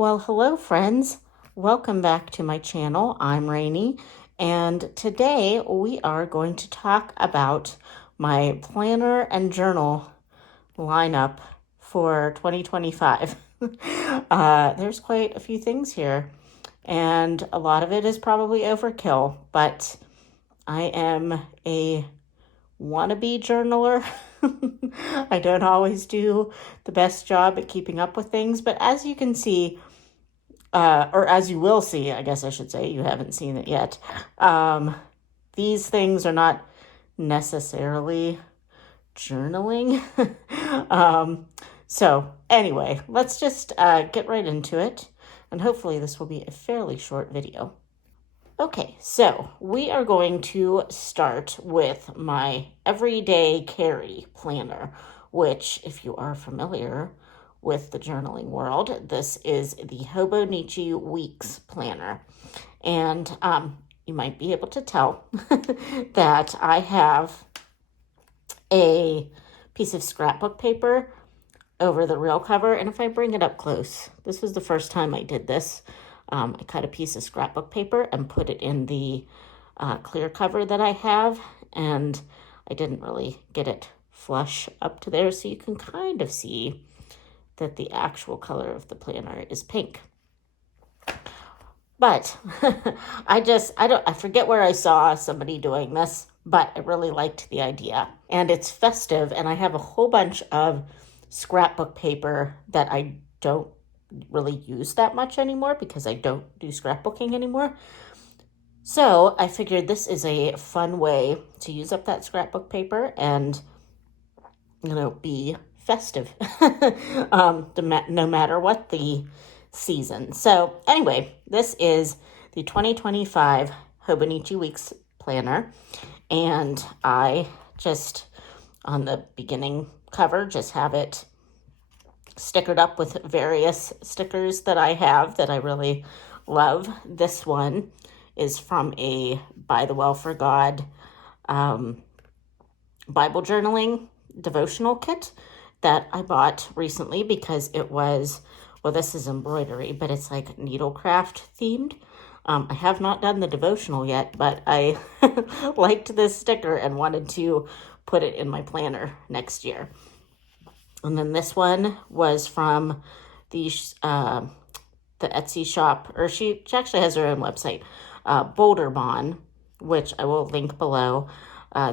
Well, hello friends. Welcome back to my channel. I'm Rainey, and today we are going to talk about my planner and journal lineup for 2025. There's quite a few things here, and a lot of it is probably overkill, but I am a wannabe journaler. I don't always do the best job at keeping up with things, but as you can see, or as you will see, I guess I should say, you haven't seen it yet, these things are not necessarily journaling. So anyway, let's just get right into it, and hopefully this will be a fairly short video. Okay, so we are going to start with my everyday carry planner, which, if you are familiar with the journaling world, this is the Hobonichi Weeks Planner. And you might be able to tell that I have a piece of scrapbook paper over the real cover. And if I bring it up close, this was the first time I did this. I cut a piece of scrapbook paper and put it in the clear cover that I have, and I didn't really get it flush up to there, so you can kind of see that the actual color of the planner is pink. But I forget where I saw somebody doing this, but I really liked the idea. And it's festive, and I have a whole bunch of scrapbook paper that I don't really use that much anymore because I don't do scrapbooking anymore. So I figured this is a fun way to use up that scrapbook paper and, be festive, no matter what the season. So anyway, this is the 2025 Hobonichi Weeks Planner, and I just, on the beginning cover, just have it stickered up with various stickers that I have that I really love. This one is from a By the Well for God Bible journaling devotional kit that I bought recently because it was, well, this is embroidery, but it's like needlecraft themed. I have not done the devotional yet, but I liked this sticker and wanted to put it in my planner next year. And then this one was from the Etsy shop, or she actually has her own website, Boulder Bond, which I will link below.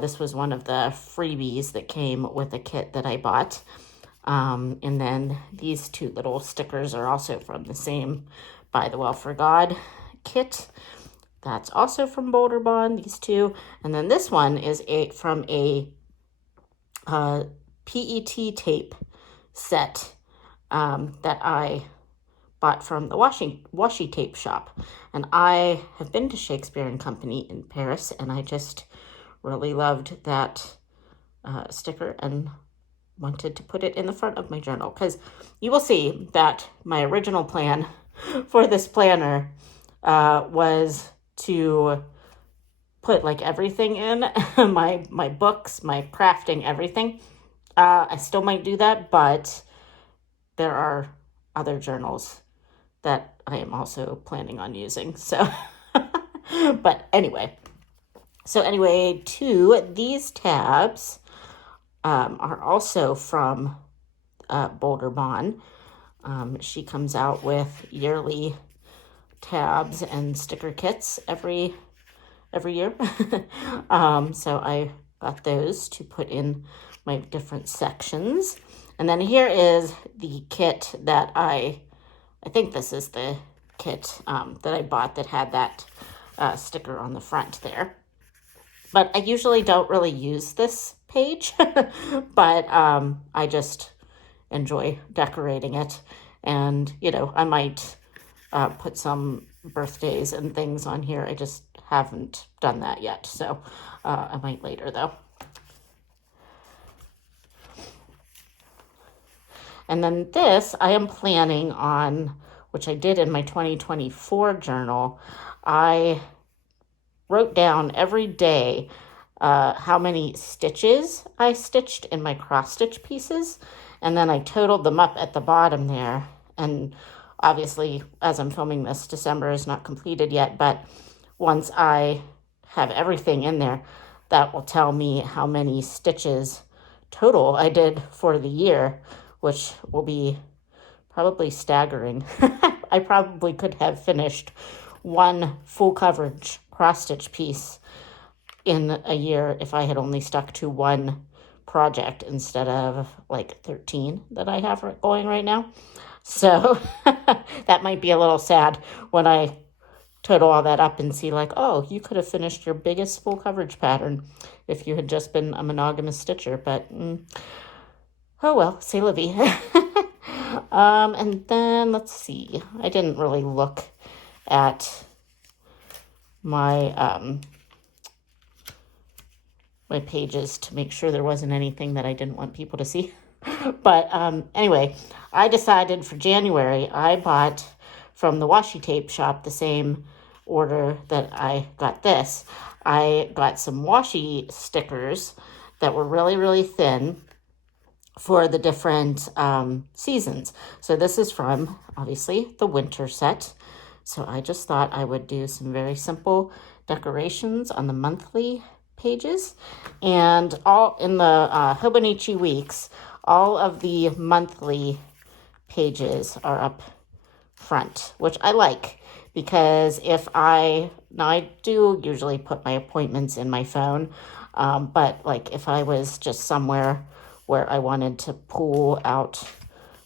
This was one of the freebies that came with a kit that I bought. And then these two little stickers are also from the same By the Well for God kit. That's also from Boulder Bond, these two. And then this one is from a PET tape set that I bought from the washi tape shop. And I have been to Shakespeare and Company in Paris, and I just really loved that sticker and wanted to put it in the front of my journal, because you will see that my original plan for this planner was to put like everything in, my books, my crafting, everything. I still might do that, but there are other journals that I am also planning on using. So, but anyway. So anyway, these tabs are also from Boulder Bond. She comes out with yearly tabs and sticker kits every year. So I got those to put in my different sections. And then here is the kit that I think this is the kit that I bought that had that sticker on the front there. But I usually don't really use this page, but I just enjoy decorating it. And, I might put some birthdays and things on here. I just haven't done that yet, so I might later, though. And then this, I am planning on, which I did in my 2024 journal, I wrote down every day how many stitches I stitched in my cross stitch pieces, and then I totaled them up at the bottom there, and obviously, as I'm filming this, December is not completed yet, but once I have everything in there, that will tell me how many stitches total I did for the year, which will be probably staggering. I probably could have finished one full coverage cross stitch piece in a year if I had only stuck to one project instead of like 13 that I have going right now. So that might be a little sad when I total all that up and see like, oh, you could have finished your biggest full coverage pattern if you had just been a monogamous stitcher. But oh well, c'est la vie. And then let's see. I didn't really look at my my pages to make sure there wasn't anything that I didn't want people to see. But anyway, I decided for January, I bought from the washi tape shop the same order that I got this. I got some washi stickers that were really, really thin for the different seasons. So this is from, obviously, the winter set. So I just thought I would do some very simple decorations on the monthly pages. And all in the Hobonichi weeks, all of the monthly pages are up front, which I like because now I do usually put my appointments in my phone, but like if I was just somewhere where I wanted to pull out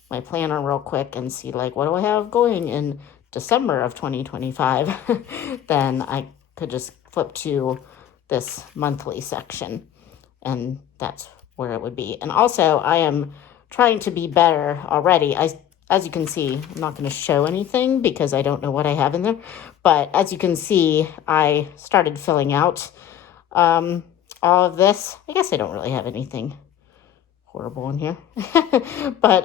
my planner real quick and see like, what do I have going in December of 2025, then I could just flip to this monthly section and that's where it would be. And also I am trying to be better already. As you can see, I'm not going to show anything because I don't know what I have in there. But as you can see, I started filling out all of this. I guess I don't really have anything horrible in here. But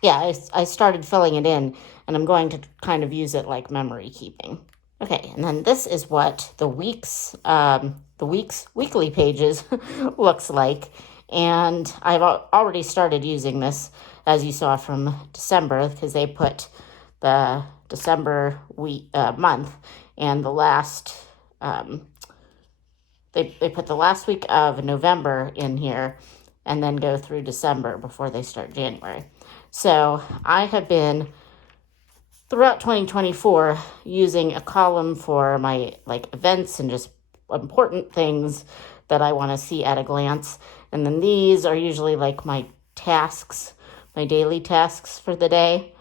yeah, I started filling it in, and I'm going to kind of use it like memory keeping. Okay, and then this is what the week's weekly pages looks like. And I've already started using this, as you saw from December, because they put the December month and the last, they put the last week of November in here and then go through December before they start January. So I have been, throughout 2024, using a column for my like events and just important things that I want to see at a glance. And then these are usually like my tasks, my daily tasks for the day.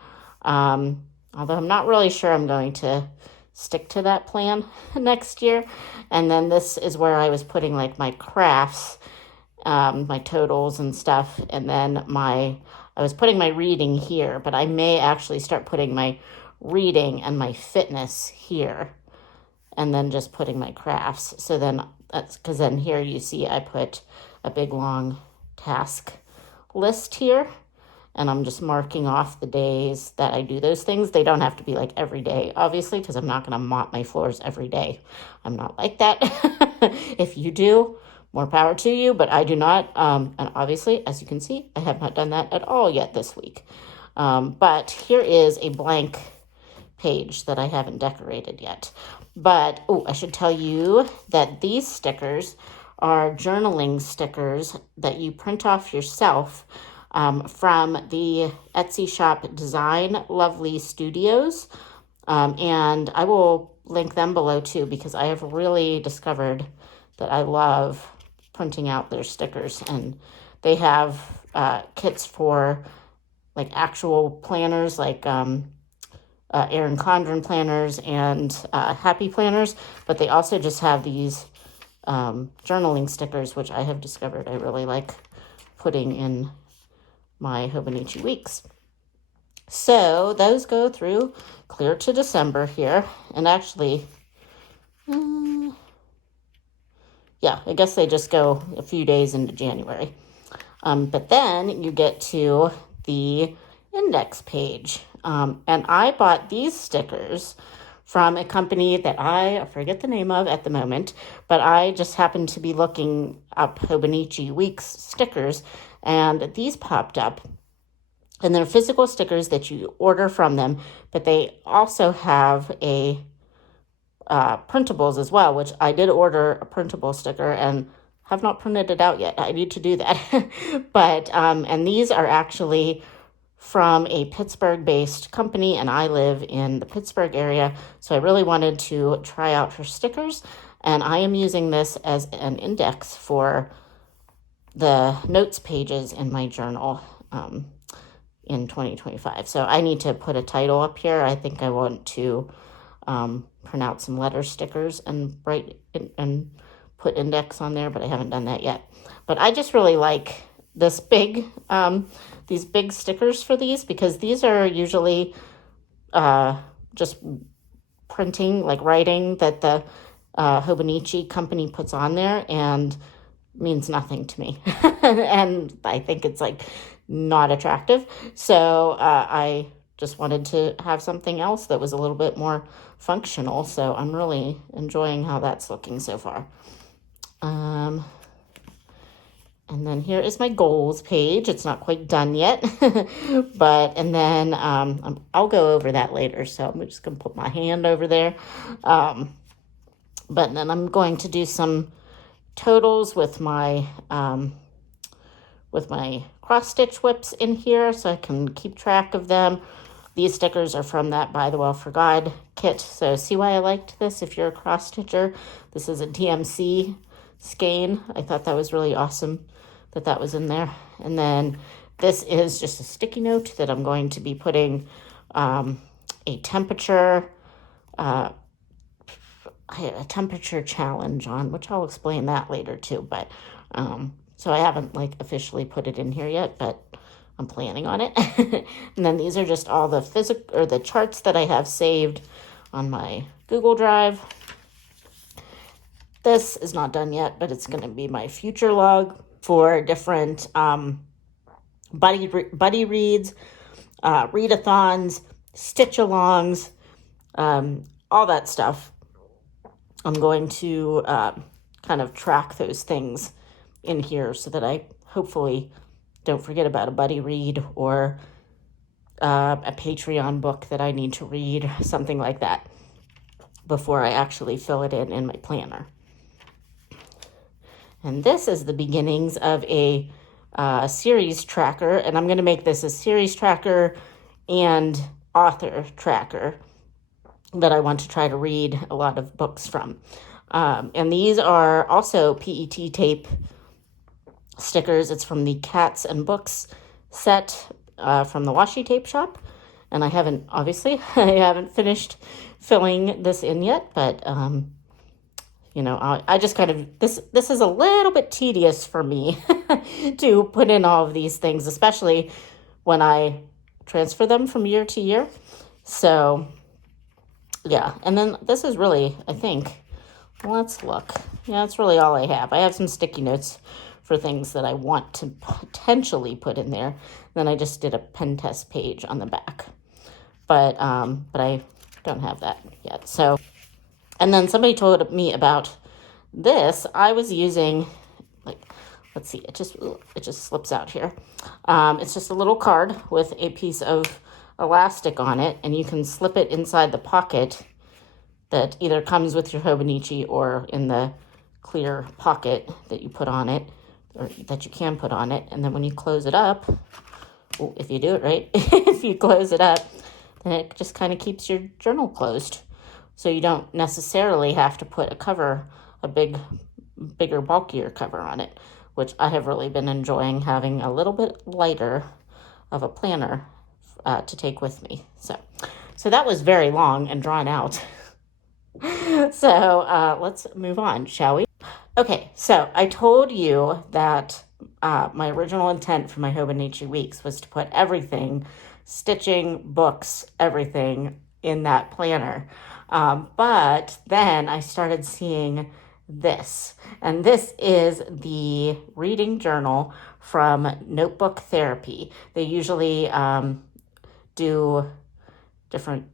Although I'm not really sure I'm going to stick to that plan next year. And then this is where I was putting like my crafts, my totals and stuff. And then I was putting my reading here, but I may actually start putting my reading and my fitness here. And then just putting my crafts. So then that's because then here you see I put a big long task list here. And I'm just marking off the days that I do those things. They don't have to be like every day, obviously, because I'm not going to mop my floors every day. I'm not like that. If you do, more power to you, but I do not. And obviously, as you can see, I have not done that at all yet this week. But here is a blank page that I haven't decorated yet. But, I should tell you that these stickers are journaling stickers that you print off yourself from the Etsy shop Design Lovely Studios. And I will link them below too, because I have really discovered that I love printing out their stickers. And they have kits for like actual planners, like Erin Condren planners and Happy planners, but they also just have these journaling stickers, which I have discovered I really like putting in my Hobonichi weeks. So those go through clear to December here, and actually, yeah, I guess they just go a few days into January. But then you get to the index page. And I bought these stickers from a company that I forget the name of at the moment, but I just happened to be looking up Hobonichi Weeks stickers, and these popped up. And they're physical stickers that you order from them, but they also have a printables as well, which I did order a printable sticker and have not printed it out yet. I need to do that. But, and these are actually from a Pittsburgh-based company, and I live in the Pittsburgh area, so I really wanted to try out her stickers, and I am using this as an index for the notes pages in my journal in 2025. So I need to put a title up here. I think I want to print out some letter stickers and write and put index on there, but I haven't done that yet. But I just really like this these big stickers for these, because these are usually just printing, like writing that the Hobonichi company puts on there, and means nothing to me. And I think it's like not attractive. So I just wanted to have something else that was a little bit more functional. So I'm really enjoying how that's looking so far. And then here is my goals page. It's not quite done yet, and then I'll go over that later. So I'm just gonna put my hand over there. But then I'm going to do some totals with my cross stitch whips in here, so I can keep track of them. These stickers are from that By the Well for God kit. So see why I liked this if you're a cross stitcher. This is a DMC skein. I thought that was really awesome that was in there. And then this is just a sticky note that I'm going to be putting a temperature challenge on, which I'll explain that later too. But so I haven't like officially put it in here yet, but I'm planning on it. And then these are just all the the charts that I have saved on my Google Drive. This is not done yet, but it's going to be my future log for different buddy reads, readathons, stitch-alongs, all that stuff. I'm going to kind of track those things in here so that I hopefully don't forget about a buddy read or a Patreon book that I need to read, something like that, before I actually fill it in my planner. And this is the beginnings of a series tracker, and I'm going to make this a series tracker and author tracker that I want to try to read a lot of books from. And these are also PET tape stickers. It's from the Cats and Books set from the washi tape shop. And I haven't finished filling this in yet, but I just kind of, this is a little bit tedious for me to put in all of these things, especially when I transfer them from year to year. So yeah, and then this is really, I think, let's look. Yeah, that's really all I have. I have some sticky notes for things that I want to potentially put in there. Then I just did a pen test page on the back. But I don't have that yet. So, and then somebody told me about this. I was using, let's see, it just slips out here. It's just a little card with a piece of elastic on it, and you can slip it inside the pocket that either comes with your Hobonichi or in the clear pocket that you put on it, or that you can put on it. And then when you close it up, if you do it right, if you close it up, then it just kind of keeps your journal closed. So you don't necessarily have to put a bigger, bulkier cover on it, which I have really been enjoying, having a little bit lighter of a planner to take with me. So that was very long and drawn out. So let's move on, shall we? Okay, so I told you that my original intent for my Hobonichi weeks was to put everything, stitching, books, everything in that planner. But then I started seeing this, and this is the reading journal from Notebook Therapy. They usually do different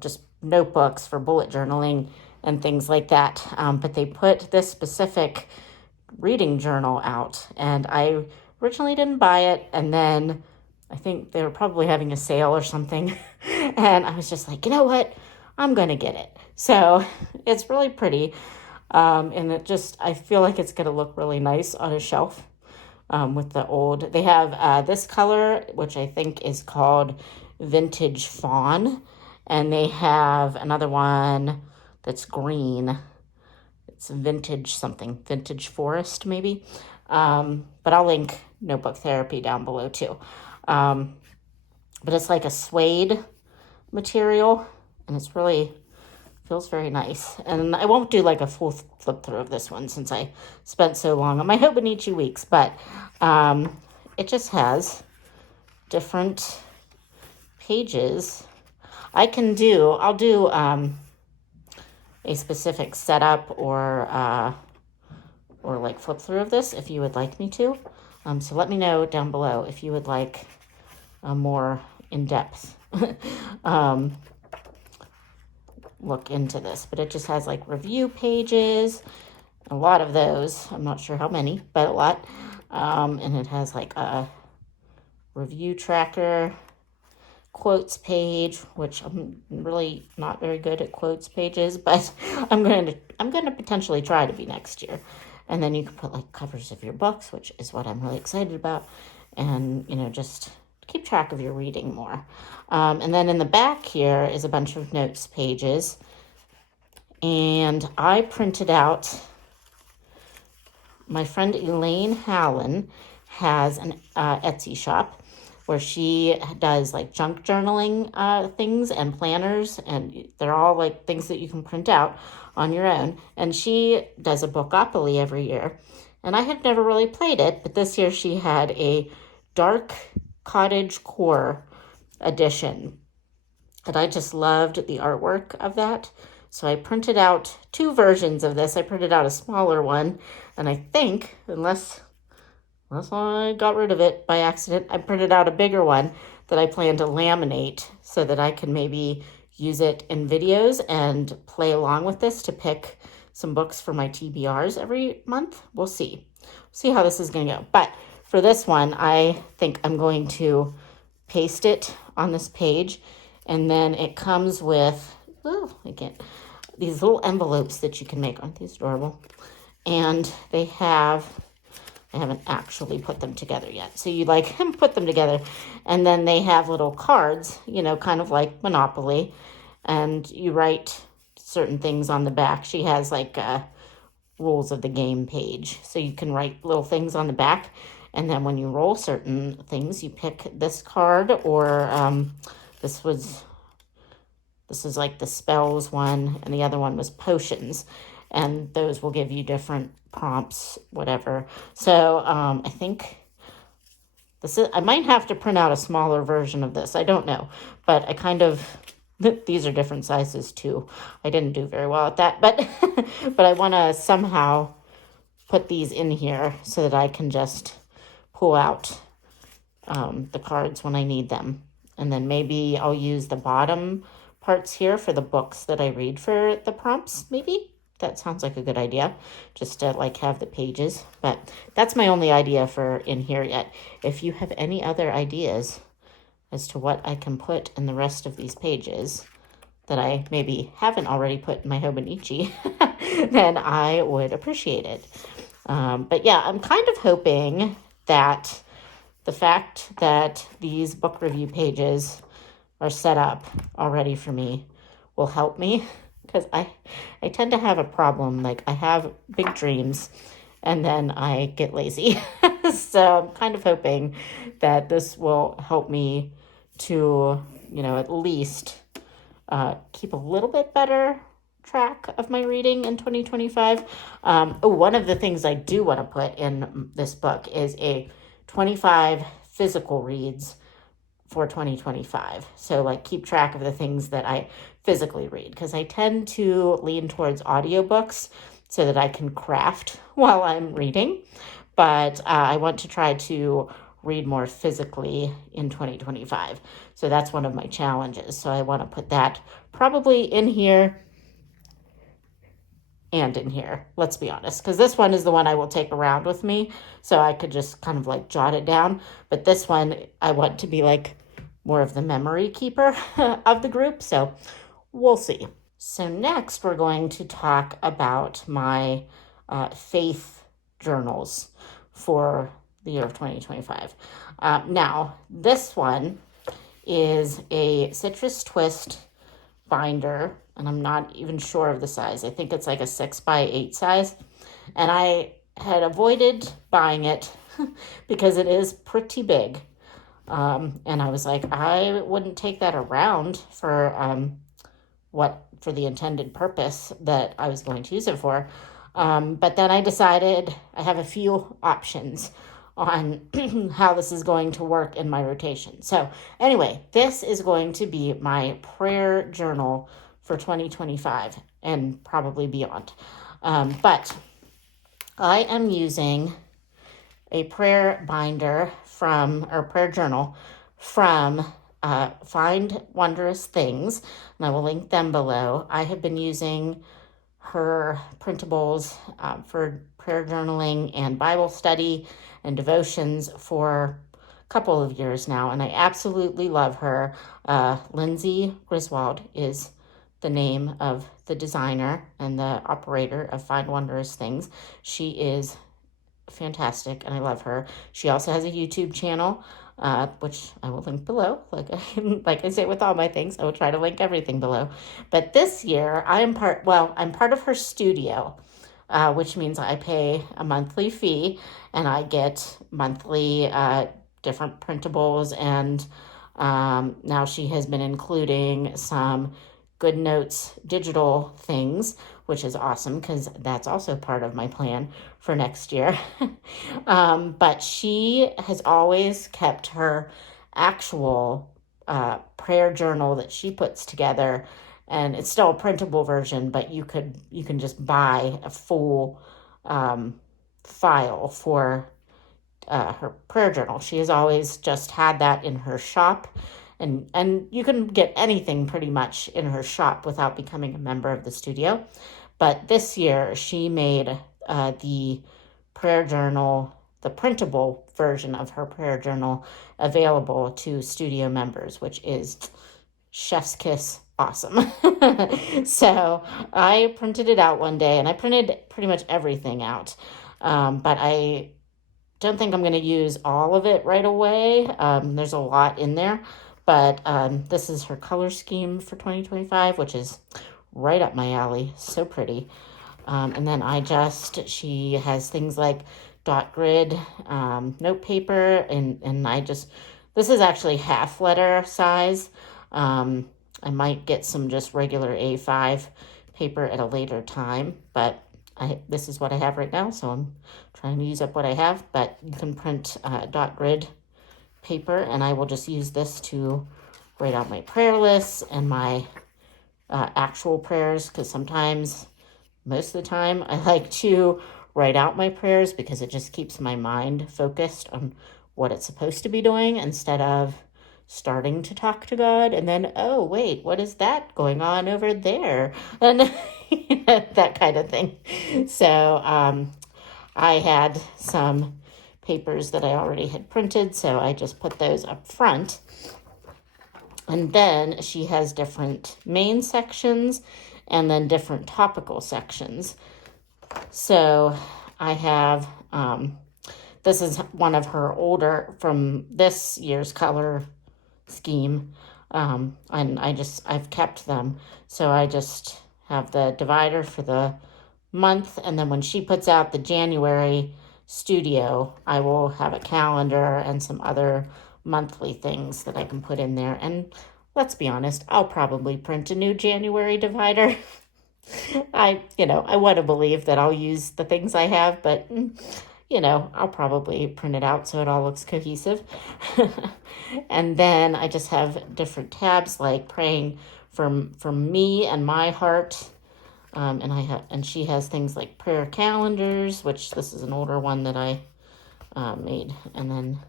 just notebooks for bullet journaling and things like that. But they put this specific reading journal out, and I originally didn't buy it, and then I think they were probably having a sale or something. And I was just like, you know what? I'm going to get it. So it's really pretty. And I feel like it's going to look really nice on a shelf with the old. They have this color, which I think is called Vintage Fawn. And they have another one that's green. It's vintage something, vintage forest maybe. But I'll link Notebook Therapy down below too. But it's like a suede material, and it's really feels very nice. And I won't do like a full flip through of this one since I spent so long on my Hobonichi weeks, but it just has different pages. I'll do a specific setup or like flip through of this if you would like me to. So let me know down below if you would like a more in-depth look into this. But it just has like review pages, a lot of those. I'm not sure how many, but a lot. And it has like a review tracker, quotes page, which I'm really not very good at quotes pages, but I'm going to potentially try to be next year. And then you can put like covers of your books, which is what I'm really excited about, and just keep track of your reading more. And then in the back here is a bunch of notes pages, and I printed out. My friend Elaine Hallen has an Etsy shop where she does like junk journaling things and planners, and they're all like things that you can print out on your own. And she does a Bookopoly every year. And I had never really played it, but this year she had a dark cottage core edition. And I just loved the artwork of that. So I printed out 2 versions of this. I printed out a smaller one, and I think, unless I got rid of it by accident, I printed out a bigger one that I plan to laminate so that I can maybe use it in videos and play along with this to pick some books for my TBRs every month. We'll see. See how this is going to go. But for this one, I think I'm going to paste it on this page, and then it comes with, these little envelopes that you can make. Aren't these adorable? And I haven't actually put them together yet. So you put them together, and then they have little cards, kind of like Monopoly, and you write certain things on the back. She has like a rules of the game page. So you can write little things on the back, and then when you roll certain things, you pick this card, or this is like the spells one, and the other one was potions, and those will give you different prompts, whatever. So I think I might have to print out a smaller version of this. I don't know, but these are different sizes too. I didn't do very well at that, but but I want to somehow put these in here so that I can just pull out the cards when I need them. And then maybe I'll use the bottom parts here for the books that I read for the prompts, maybe. That sounds like a good idea, just to have the pages. But that's my only idea for in here yet. If you have any other ideas as to what I can put in the rest of these pages that I maybe haven't already put in my Hobonichi, then I would appreciate it. But yeah, I'm kind of hoping that the fact that these book review pages are set up already for me will help me, because I tend to have a problem. I have big dreams and then I get lazy. So I'm kind of hoping that this will help me to, at least keep a little bit better track of my reading in 2025. One of the things I do want to put in this book is a 25 physical reads for 2025. So keep track of the things that I physically read, because I tend to lean towards audiobooks so that I can craft while I'm reading. But I want to try to read more physically in 2025. So that's one of my challenges. So I want to put that probably in here and in here, let's be honest, because this one is the one I will take around with me, so I could just kind of like jot it down. But this one I want to be like more of the memory keeper of the group, so we'll see. So next we're going to talk about my faith journals for the year of 2025. Now, this one is a citrus twist binder, and I'm not even sure of the size. I think it's like a 6x8 size. And I had avoided buying it because it is pretty big. And I was like, I wouldn't take that around for for the intended purpose that I was going to use it for. But then I decided I have a few options on how this is going to work in my rotation. So anyway, this is going to be my prayer journal for 2025 and probably beyond. But I am using a prayer binder or prayer journal from Find Wondrous Things, and I will link them below. I have been using her printables for prayer journaling and Bible study and devotions for a couple of years now, and I absolutely love her. Lindsay Griswold is the name of the designer and the operator of Find Wondrous Things. She is fantastic, and I love her. She also has a YouTube channel, which I will link below. Like I say with all my things, I will try to link everything below. But this year, I'm part of her studio, which means I pay a monthly fee, and I get monthly different printables, and now she has been including some Good Notes digital things, which is awesome because that's also part of my plan for next year. But she has always kept her actual prayer journal that she puts together, and it's still a printable version, but you can just buy a full file for her prayer journal. She has always just had that in her shop, and you can get anything pretty much in her shop without becoming a member of the studio. But this year she made the prayer journal, the printable version of her prayer journal, available to studio members, which is chef's kiss awesome. So I printed it out one day, and I printed pretty much everything out. But I don't think I'm going to use all of it right away. There's a lot in there, but this is her color scheme for 2025, which is right up my alley. So pretty. And then she has things like dot grid, note paper, and this is actually half letter size. I might get some just regular A5 paper at a later time, but this is what I have right now, so I'm trying to use up what I have. But you can print dot grid paper, and I will just use this to write out my prayer lists and my actual prayers, because most of the time, I like to write out my prayers because it just keeps my mind focused on what it's supposed to be doing, instead of starting to talk to God and then, oh, wait, what is that going on over there? And that kind of thing. So I had some papers that I already had printed, so I just put those up front. And then she has different main sections and then different topical sections. So I have, this is one of her older, from this year's color scheme, and I've kept them. So I just have the divider for the month, and then when she puts out the January studio, I will have a calendar and some other monthly things that I can put in there. And let's be honest, I'll probably print a new January divider. I want to believe that I'll use the things I have, but I'll probably print it out so it all looks cohesive. And then I just have different tabs, like praying for me and my heart. And she has things like prayer calendars, which this is an older one that I made. And then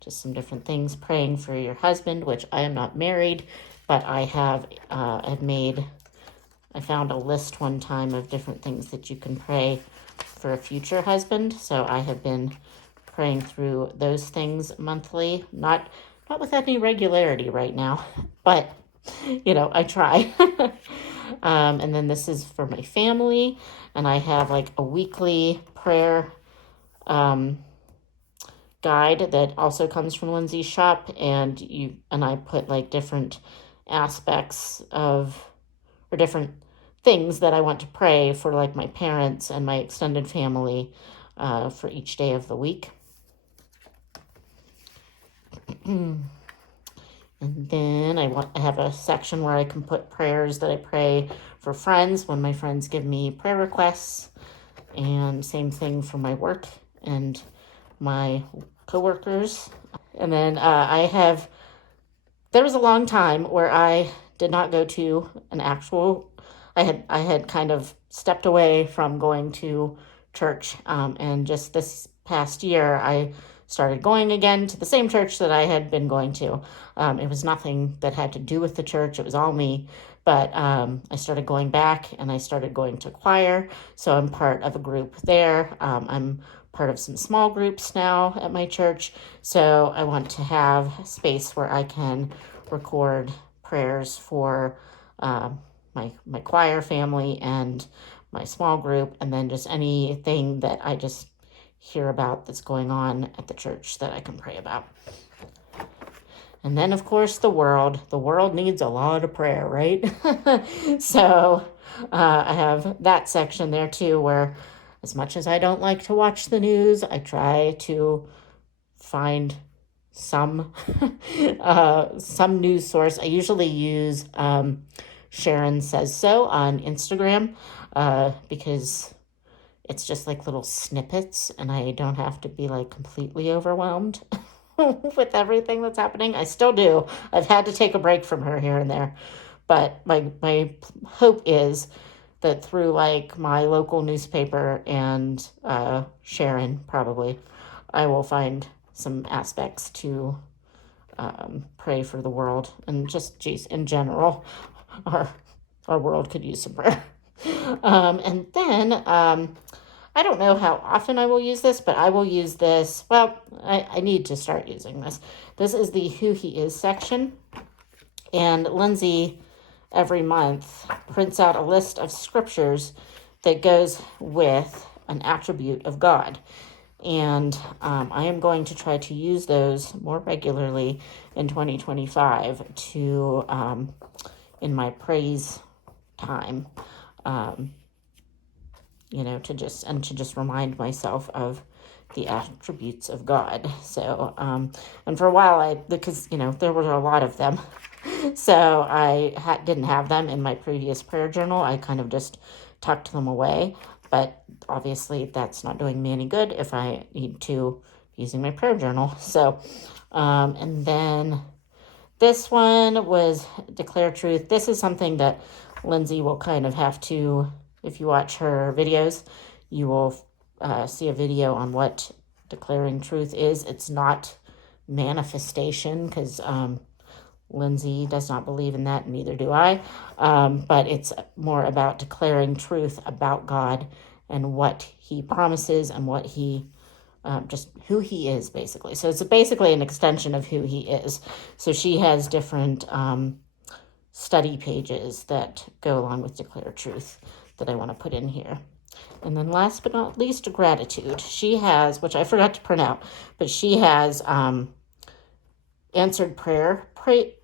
just some different things, praying for your husband, which I am not married, but I have made I found a list one time of different things that you can pray for a future husband. So I have been praying through those things monthly, not with any regularity right now, but I try. And then this is for my family, and I have like a weekly prayer guide that also comes from Lindsay's shop, and I put like different aspects of, or different things that I want to pray for, like my parents and my extended family, for each day of the week. And then I have a section where I can put prayers that I pray for friends when my friends give me prayer requests, and same thing for my work and my coworkers. And then there was a long time where I did not go to an actual, I had kind of stepped away from going to church, and just this past year I started going again to the same church that I had been going to. It was nothing that had to do with the church. It was all me. But I started going back, and I started going to choir. So I'm part of a group there. I'm part of some small groups now at my church. So I want to have space where I can record prayers for my choir family and my small group, and then just anything that I just hear about that's going on at the church that I can pray about. And then, of course, the world. The world needs a lot of prayer, right? So I have that section there too, where as much as I don't like to watch the news, I try to find some some news source. I usually use Sharon Says So on Instagram, because it's just like little snippets, and I don't have to be like completely overwhelmed with everything that's happening. I still do. I've had to take a break from her here and there. But my hope is that through like my local newspaper and Sharon, probably, I will find some aspects to pray for the world, and just, geez, in general, our world could use some prayer. And then I don't know how often I will use this, but I will use this. Well, I need to start using this. This is the Who He Is section. And Lindsay, every month, prints out a list of scriptures that goes with an attribute of God. And I am going to try to use those more regularly in 2025 to, in my praise time, to just remind myself of the attributes of God. So, and for a while because there were a lot of them, so I didn't have them in my previous prayer journal. I kind of just tucked them away, but obviously that's not doing me any good if I need to be using my prayer journal. So, and then this one was Declare Truth. This is something that Lindsay will kind of have to, if you watch her videos, you will see a video on what declaring truth is. It's not manifestation, because Lindsay does not believe in that, and neither do I. But it's more about declaring truth about God and what he promises and what he, just who he is, basically. So it's basically an extension of who he is. So she has different study pages that go along with Declare Truth that I want to put in here. And then last but not least, gratitude. She has, which I forgot to print out, but she has answered prayer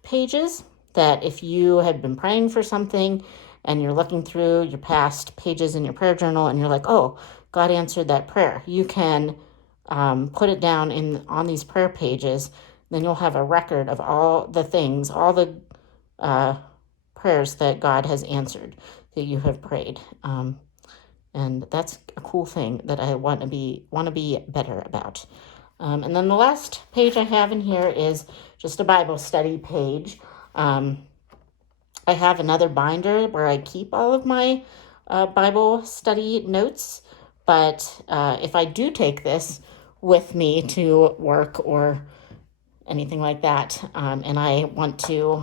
pages that if you have been praying for something and you're looking through your past pages in your prayer journal and you're like, oh, God answered that prayer, you can put it down on these prayer pages. Then you'll have a record of all the things, all the prayers that God has answered that you have prayed. And that's a cool thing that I want to be better about. And then the last page I have in here is just a Bible study page. I have another binder where I keep all of my Bible study notes. But if I do take this with me to work or anything like that, and I want to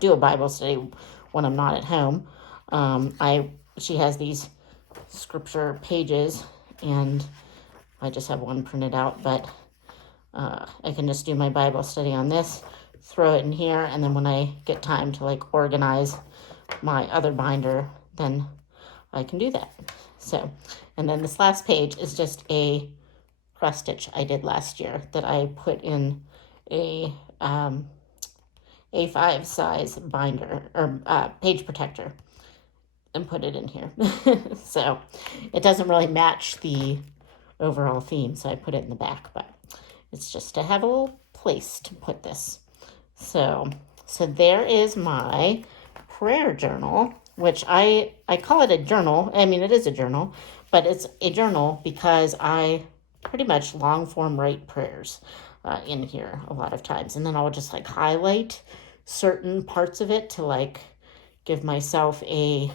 do a Bible study when I'm not at home, She has these scripture pages, and I just have one printed out, but I can just do my Bible study on this, throw it in here, and then when I get time to like organize my other binder, then I can do that. So, and then this last page is just a cross stitch I did last year that I put in a A5 size binder or page protector and put it in here. So it doesn't really match the overall theme, so I put it in the back, but it's just to have a little place to put this. So there is my prayer journal, which I call it a journal. I mean, it is a journal, but it's a journal because I pretty much long form write prayers in here a lot of times. And then I'll just like highlight certain parts of it to like give myself a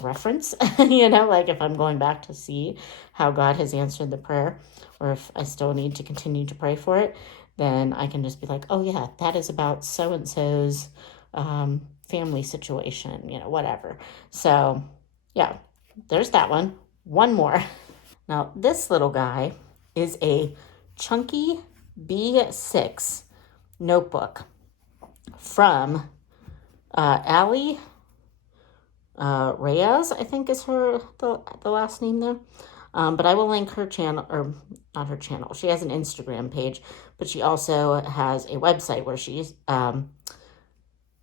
reference, like if I'm going back to see how God has answered the prayer, or if I still need to continue to pray for it, then I can just be like, oh yeah, that is about so-and-so's family situation, whatever. So yeah, there's that one. One more. Now this little guy is a chunky B6 notebook from Allie Reyes, I think is the last name there. But I will link her channel, or not her channel. She has an Instagram page, but she also has a website where she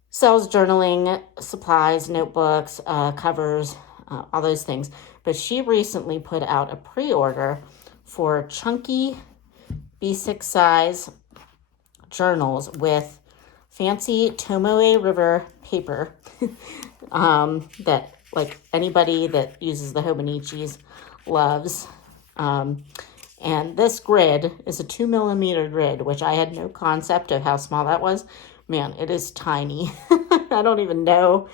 sells journaling supplies, notebooks, covers, all those things. But she recently put out a pre-order for chunky B6 size journals with fancy Tomoe River paper that like anybody that uses the Hobonichis loves. And this grid is a 2mm grid, which I had no concept of how small that was. Man, it is tiny. I don't even know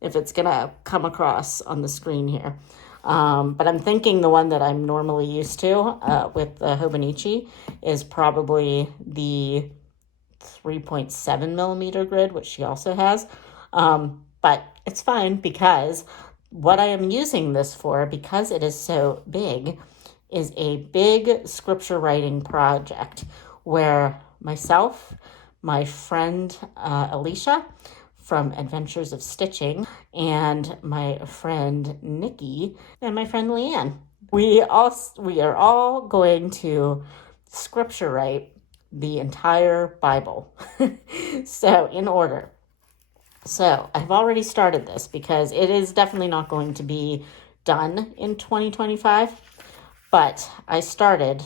if it's gonna come across on the screen here. But I'm thinking the one that I'm normally used to with the Hobonichi is probably the 3.7mm grid, which she also has. But it's fine because what I am using this for, because it is so big, is a big scripture writing project where myself, my friend Alicia from Adventures of Stitching, and my friend Nikki, and my friend Leanne, we are all going to scripture write the entire Bible. So in order. So I've already started this because it is definitely not going to be done in 2025, but I started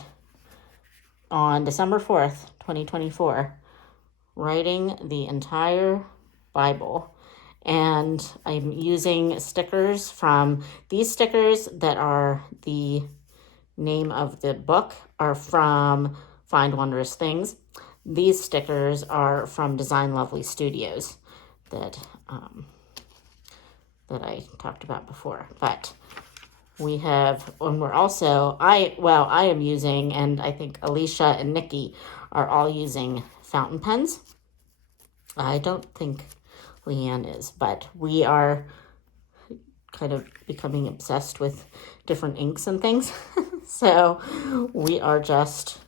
on December 4th, 2024, writing the entire Bible. And I'm using stickers from these stickers that are the name of the book are from Find Wondrous Things. These stickers are from Design Lovely Studios that I talked about before. But we have, and we're also, I am using, and I think Alicia and Nikki are all using fountain pens. I don't think Leanne is, but we are kind of becoming obsessed with different inks and things. So we are just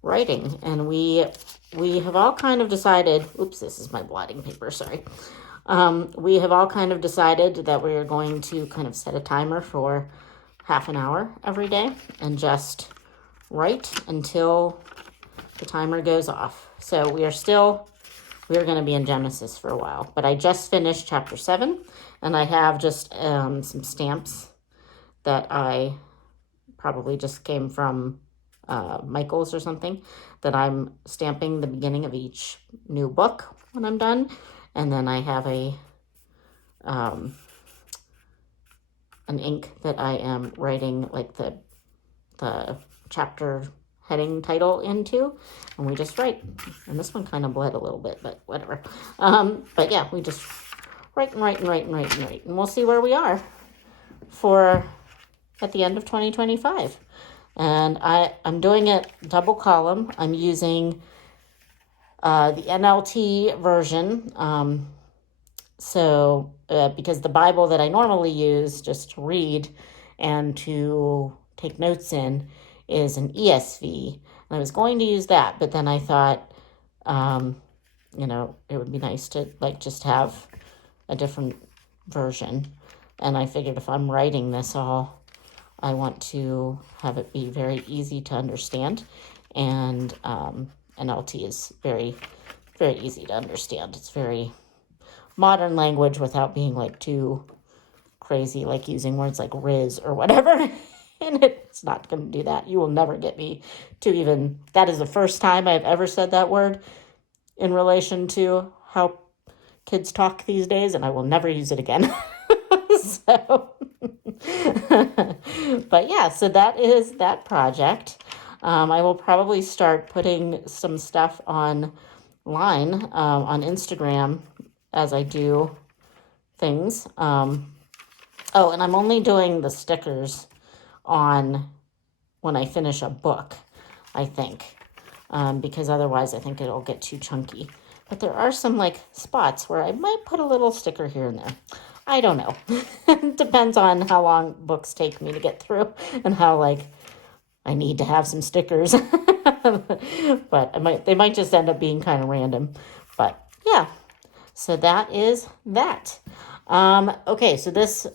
writing, and we have all kind of decided, oops, this is my blotting paper, sorry. We have all kind of decided that we are going to kind of set a timer for half an hour every day and just write until the timer goes off. So we are going to be in Genesis for a while, but I just finished chapter 7, and I have just some stamps that I probably just came from Michael's or something, that I'm stamping the beginning of each new book when I'm done. And then I have an ink that I am writing like the chapter heading title into, and we just write. And this one kind of bled a little bit, but whatever. But yeah, we just write, and we'll see where we are at the end of 2025. And I'm doing it double column. I'm using the NLT version, So, because the Bible that I normally use just to read and to take notes in is an ESV. And I was going to use that, but then I thought, um, it would be nice to like just have a different version. And I figured if I'm writing this all, I want to have it be very easy to understand. And NLT is very, very easy to understand. It's very modern language without being like too crazy, like using words like Riz or whatever. And it's not going to do that. You will never get me to even, that is the first time I've ever said that word in relation to how kids talk these days, and I will never use it again. So, but yeah, so that is that project. I will probably start putting some stuff online on Instagram as I do things. Oh, and I'm only doing the stickers on when I finish a book, I think, because otherwise I think it'll get too chunky. But there are some like spots where I might put a little sticker here and there. I don't know. It depends on how long books take me to get through and how like I need to have some stickers. But they might just end up being kind of random. But yeah, so that is that. Okay, so this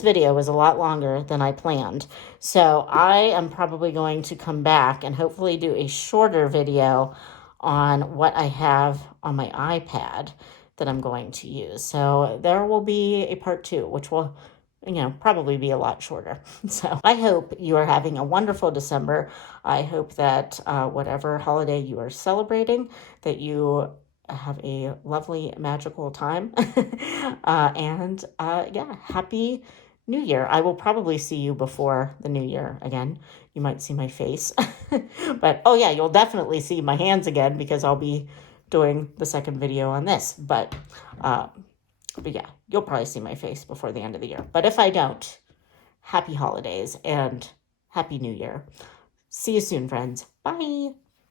video was a lot longer than I planned. So I am probably going to come back and hopefully do a shorter video on what I have on my iPad that I'm going to use. So there will be a part 2, which will, probably be a lot shorter. So I hope you are having a wonderful December. I hope that whatever holiday you are celebrating, that you have a lovely, magical time. And yeah, happy New Year. I will probably see you before the New Year again. You might see my face. But oh yeah, you'll definitely see my hands again because I'll be doing the second video on this. But yeah, you'll probably see my face before the end of the year. But if I don't, happy holidays and happy New Year. See you soon, friends. Bye.